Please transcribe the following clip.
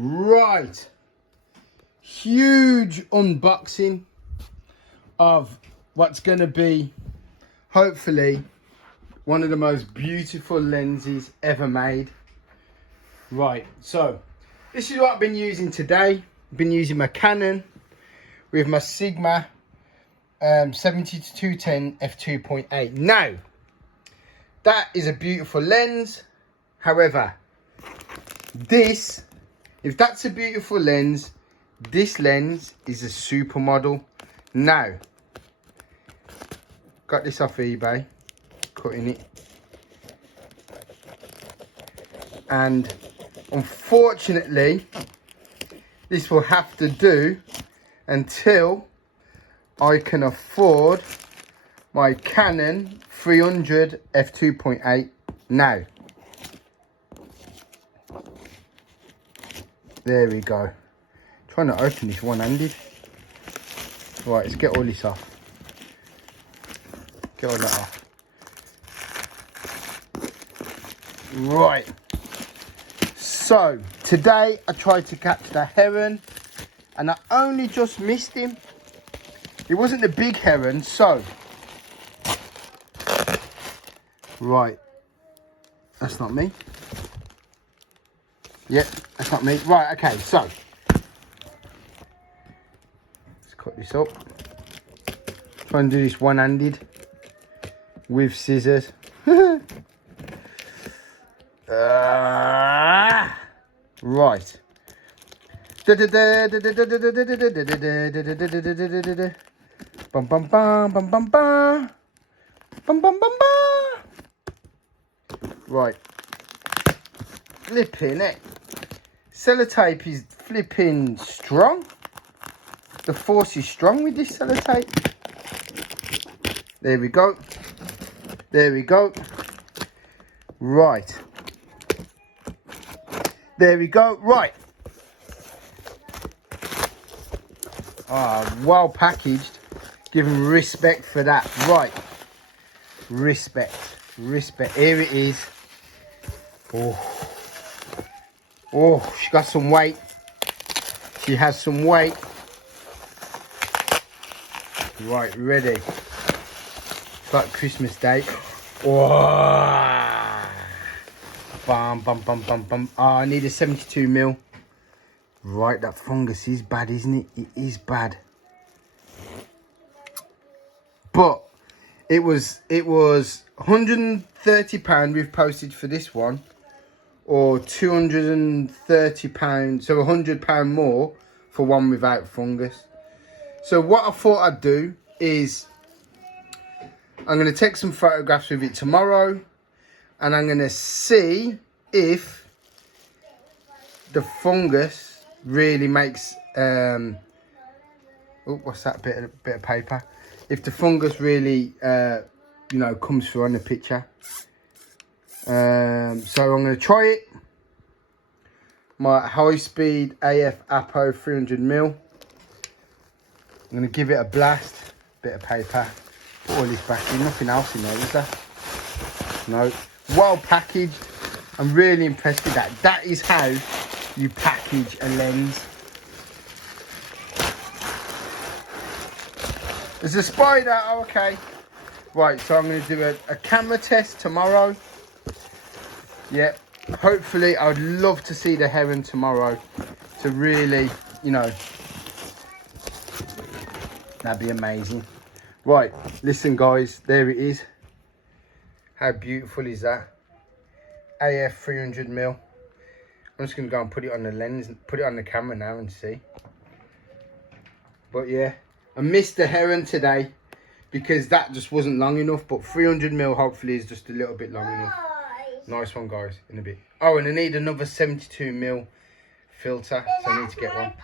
Right, huge unboxing of what's going to be hopefully one of the most beautiful lenses ever made. Right, so this is what I've been using today. I've been using my Canon with my Sigma 70-210 f2.8. Now that is a beautiful lens. However, this, if that's a beautiful lens, this lens is a supermodel. Now, got this off eBay, cutting it, and unfortunately this will have to do until I can afford my Canon 300 f2.8 now. There we go. Trying to open this one-handed. Right, let's get all this off. Get all that off. Right. So, today I tried to catch the heron and I only just missed him. It wasn't a big heron, so. Right. That's not me. Yep, that's not me. Right, okay, so. Let's cut this up. Try and do this one-handed with scissors. Right. Bum bum bum bum bum bum. Bum bum bum bum. Right. Flipping it. Sellotape is flipping strong. The force is strong with this sellotape. There we go. There we go. Right. There we go. Right. Ah, well packaged. Give them respect for that. Right. Respect. Respect. Here it is. Oh. Oh, she got some weight. She has some weight. Right, ready. It's like Christmas Day. Oh. Bum, bum, bum, bum, bum. Oh, I need a 72mm. Right, that fungus is bad, isn't it? It is bad. But it was £130 with postage for this one, or £230, so £100 more for one without fungus. So what I thought I'd do is I'm going to take some photographs with it tomorrow, and I'm going to see if the fungus really makes oh, what's that bit of paper? If the fungus really you know, comes through on the picture. So I'm going to try it. My high-speed AF APO 300mm. I'm going to give it a blast. Bit of paper. Put all this back in. Nothing else in there, is there? No. Well packaged. I'm really impressed with that. That is how you package a lens. There's a spider. Oh, okay. Right, so I'm going to do a camera test tomorrow. Yep. Hopefully, I would love to see the heron tomorrow. To really, you know, that'd be amazing. Right, listen guys, there it is. How beautiful is that? AF 300mm. I'm just going to go and put it on the lens, put it on the camera now and see. But yeah, I missed the heron today because that just wasn't long enough. But 300mm hopefully is just a little bit long enough. Nice one, guys, in a bit. Oh, and I need another 72mm filter, so I need to get one.